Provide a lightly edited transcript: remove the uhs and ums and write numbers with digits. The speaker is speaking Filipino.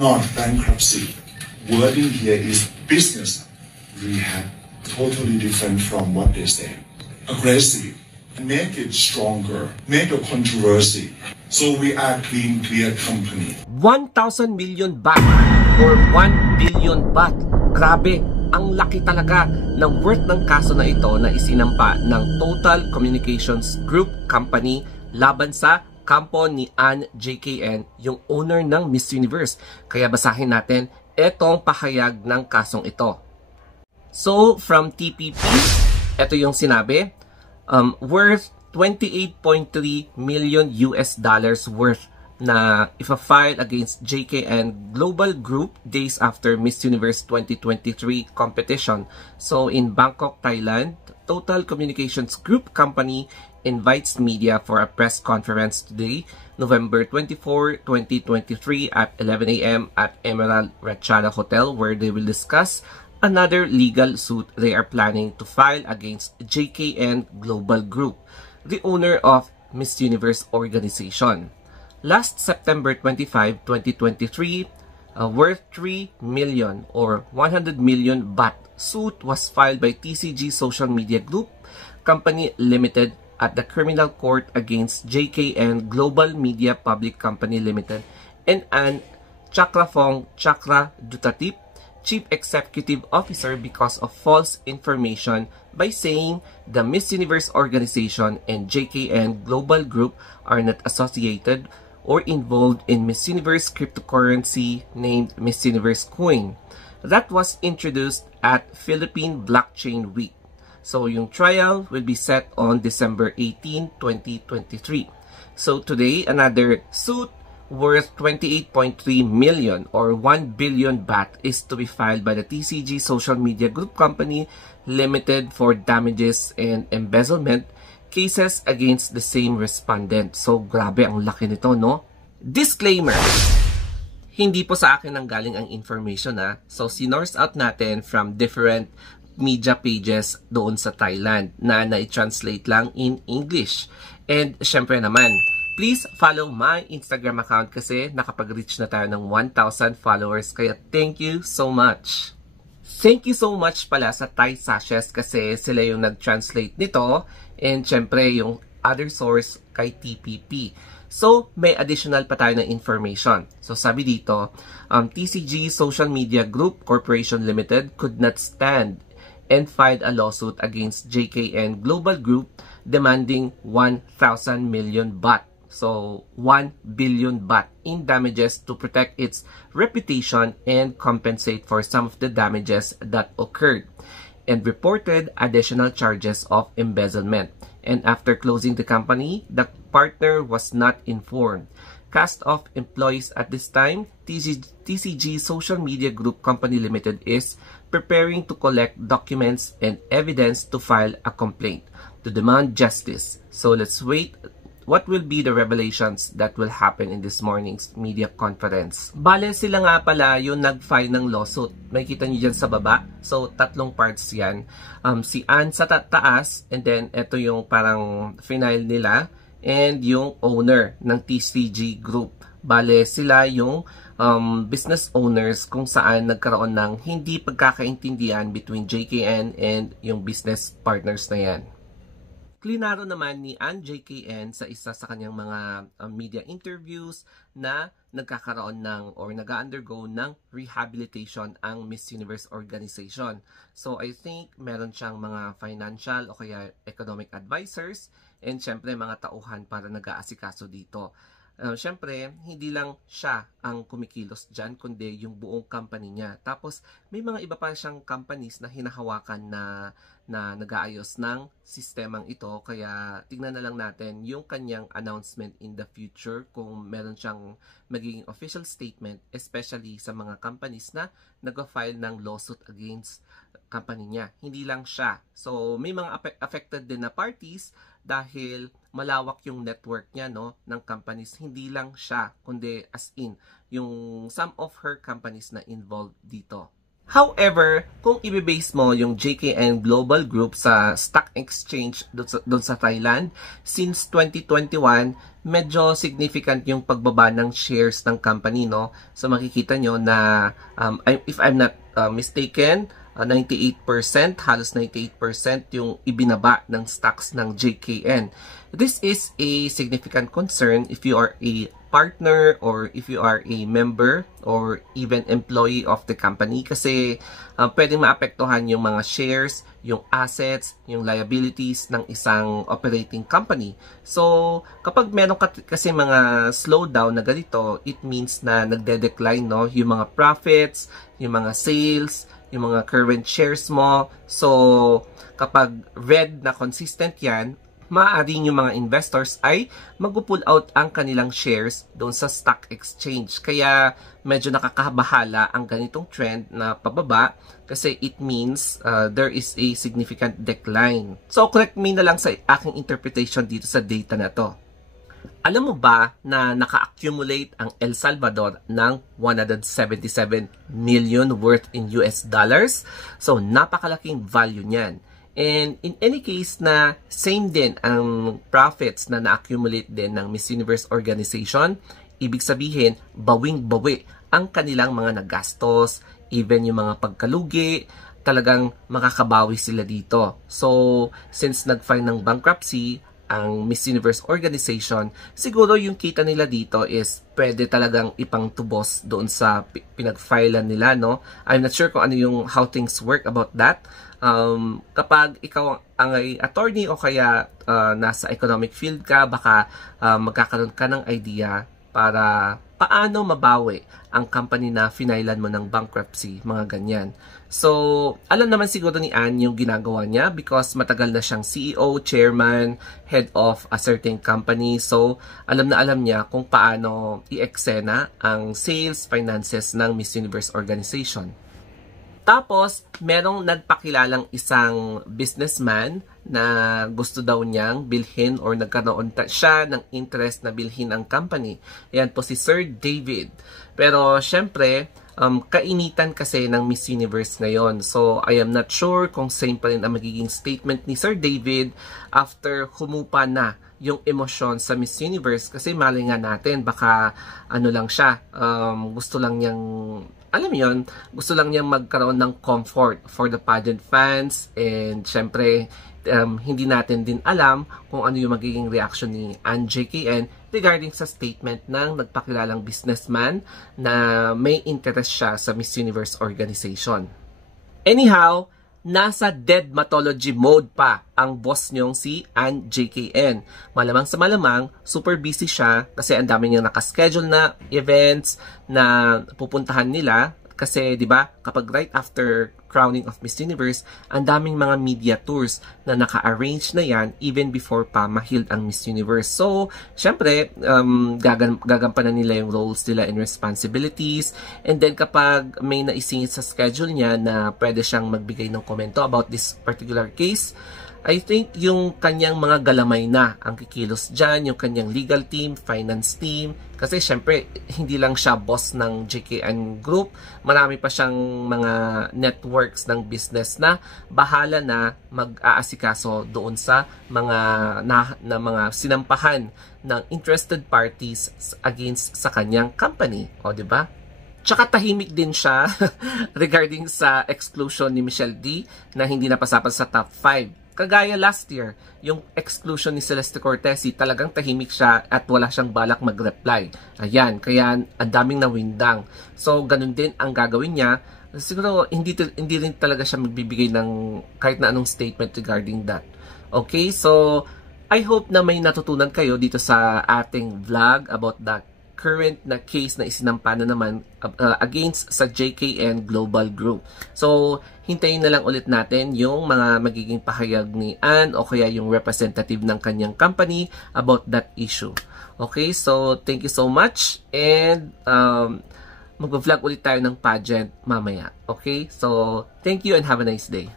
Not bankruptcy. Wording here is business rehab. Totally different from what they say. Aggressive. Make it stronger. Make a controversy. So we are clean, clear company. 1,000 million baht or 1 billion baht. Grabe, ang laki talaga ng worth ng kaso na ito na isinampa ng Total Communications Group Company laban sa kampo ni Ann JKN, yung owner ng Miss Universe. Kaya basahin natin itong pahayag ng kasong ito. So, from TPP, ito yung sinabi, worth 28.3 million US dollars worth na ifa-file against JKN Global Group days after Miss Universe 2023 competition. So in Bangkok, Thailand, Total Communications Group Company invites media for a press conference today, November 24, 2023 at 11 a.m. at Emerald Ratchada Hotel, where they will discuss another legal suit they are planning to file against JKN Global Group, the owner of Miss Universe organization. Last September 25, 2023, worth 3 million or 100 million baht suit was filed by TCG Social Media Group Company Limited at the Criminal Court against JKN Global Media Public Company Limited and Ann Chakrafong Chakraduttatip, Chief Executive Officer, because of false information by saying the Miss Universe organization and JKN Global Group are not associated or involved in Miss Universe cryptocurrency named Miss Universe Coin that was introduced at Philippine Blockchain Week. So yung trial will be set on December 18, 2023. So today, another suit worth 28.3 million or 1 billion baht is to be filed by the TCG Social Media Group Company Limited for damages and embezzlement cases against the same respondent. So grabe, ang laki nito, no? Disclaimer! Hindi po sa akin ang galing ang information, ha? So sinurse out natin from different media pages doon sa Thailand na na-translate lang in English. And syempre naman, please follow my Instagram account kasi nakapag-reach na tayo ng 1,000 followers. Kaya thank you so much. Thank you so much pala sa Thai Sashes kasi sila yung nag-translate nito. And syempre yung other source kay TPP. So may additional pa tayo na information. So sabi dito, TCG Social Media Group Corporation Limited could not stand and filed a lawsuit against JKN Global Group demanding 1,000 million baht. So 1 billion baht in damages to protect its reputation and compensate for some of the damages that occurred, and reported additional charges of embezzlement. And after closing the company, the partner was not informed. Cast of employees at this time, TCG Social Media Group Company Limited is preparing to collect documents and evidence to file a complaint to demand justice. So let's wait what will be the revelations that will happen in this morning's media conference. Bale, sila nga pala yung nag-file ng lawsuit. May kita nyo dyan sa baba. So, tatlong parts yan. Si Ann sa taas, and then ito yung parang final nila, and yung owner ng TCG Group. Bale, sila yung business owners kung saan nagkaroon ng hindi pagkakaintindihan between JKN and yung business partners na yan. Klinaro naman ni Ann JKN sa isa sa kanyang mga media interviews na nagkakaroon ng or nag-undergo ng rehabilitation ang Miss Universe organization. So I think meron siyang mga financial o kaya economic advisors and syempre mga tauhan para nag-aasikaso dito. Syempre, hindi lang siya ang kumikilos dyan, kundi yung buong company niya. Tapos, may mga iba pa siyang companies na hinahawakan na nag-aayos ng sistemang ito. Kaya, tignan na lang natin yung kanyang announcement in the future kung meron siyang magiging official statement, especially sa mga companies na nag-file ng lawsuit against company niya. Hindi lang siya. So, may mga affected din na parties dahil malawak yung network niya, no, ng companies. Hindi lang siya, kundi as in, yung some of her companies na involved dito. However, kung i-base mo yung JKN Global Group sa stock exchange doon sa Thailand, since 2021, medyo significant yung pagbaba ng shares ng company, no? So makikita nyo na, if I'm not mistaken, 98%, halos 98% yung ibinaba ng stocks ng JKN. This is a significant concern if you are a partner or if you are a member or even employee of the company, kasi pwedeng maapektuhan yung mga shares, yung assets, yung liabilities ng isang operating company. So kapag meron kasi mga slowdown na ganito, it means na nagde-decline, no, yung mga profits, yung mga sales, yung mga current shares mo. So kapag red na consistent yan, maaaring yung mga investors ay mag-pull out ang kanilang shares doon sa stock exchange. Kaya medyo nakakabahala ang ganitong trend na pababa, kasi it means there is a significant decline. So correct me na lang sa aking interpretation dito sa data na to. Alam mo ba na naka-accumulate ang El Salvador ng 177 million worth in US dollars? So napakalaking value niyan. And in any case na same din ang profits na na-accumulate din ng Miss Universe organization, ibig sabihin bawing-bawi ang kanilang mga nagastos, even yung mga pagkalugi, talagang makakabawi sila dito. So since nag-file ng bankruptcy ang Miss Universe organization, siguro yung kita nila dito is pwede talagang ipangtubos doon sa pinag-filean nila, no? I'm not sure kung ano yung how things work about that. Kapag ikaw ang attorney o kaya nasa economic field ka, baka magkakaroon ka ng idea para paano mabawi ang company na finailan mo ng bankruptcy, mga ganyan. So, alam naman siguro ni Ann yung ginagawa niya because matagal na siyang CEO, chairman, head of a certain company. So, alam na alam niya kung paano i-eksena ang sales, finances ng Miss Universe organization. Tapos, merong nagpakilalang isang businessman na gusto daw niyang bilhin or nagkaroon siya ng interest na bilhin ang company. Yan po si Sir David. Pero, syempre, kainitan kasi ng Miss Universe ngayon. So, I am not sure kung same pa rin ang magiging statement ni Sir David after humupa na yung emosyon sa Miss Universe. Kasi mali nga natin, baka ano lang siya, gusto lang niyang, alam yon, gusto lang niyang magkaroon ng comfort for the pageant fans. And syempre, hindi natin din alam kung ano yung magiging reaction ni Ann JKN regarding sa statement ng nagpakilalang businessman na may interest siya sa Miss Universe organization. Anyhow, nasa dermatology mode pa ang boss niyong si Ann JKN. Malamang sa malamang, super busy siya kasi ang dami niyang nakaschedule na events na pupuntahan nila. Kasi 'di ba, kapag right after crowning of Miss Universe, ang daming mga media tours na naka-arrange na 'yan even before pa ma-healed ang Miss Universe. So, syempre, gagampanan nila yung roles nila and responsibilities. And then kapag may naisingit sa schedule niya na pwede siyang magbigay ng komento about this particular case, I think yung kanyang mga galamay na ang kikilos dyan, yung kanyang legal team, finance team. Kasi syempre, hindi lang siya boss ng JKN Group. Marami pa siyang mga networks ng business na bahala na mag-aasikaso doon sa mga mga sinampahan ng interested parties against sa kanyang company. O, di ba? Tsaka tahimik din siya regarding sa exclusion ni Michelle D na hindi napasapat sa top 5. Kagaya last year, yung exclusion ni Celeste Cortesi, talagang tahimik siya at wala siyang balak mag-reply. Ayan, kaya ang daming nawindang. So, ganun din ang gagawin niya. Siguro, hindi rin talaga siya magbibigay ng kahit na anong statement regarding that. Okay, so, I hope na may natutunan kayo dito sa ating vlog about that current na case na isinampa na naman against sa JKN Global Group. So, hintayin na lang ulit natin yung mga magiging pahayag ni Ann o kaya yung representative ng kanyang company about that issue. Okay, so thank you so much and mag-vlog ulit tayo ng pageant mamaya. Okay, so thank you and have a nice day.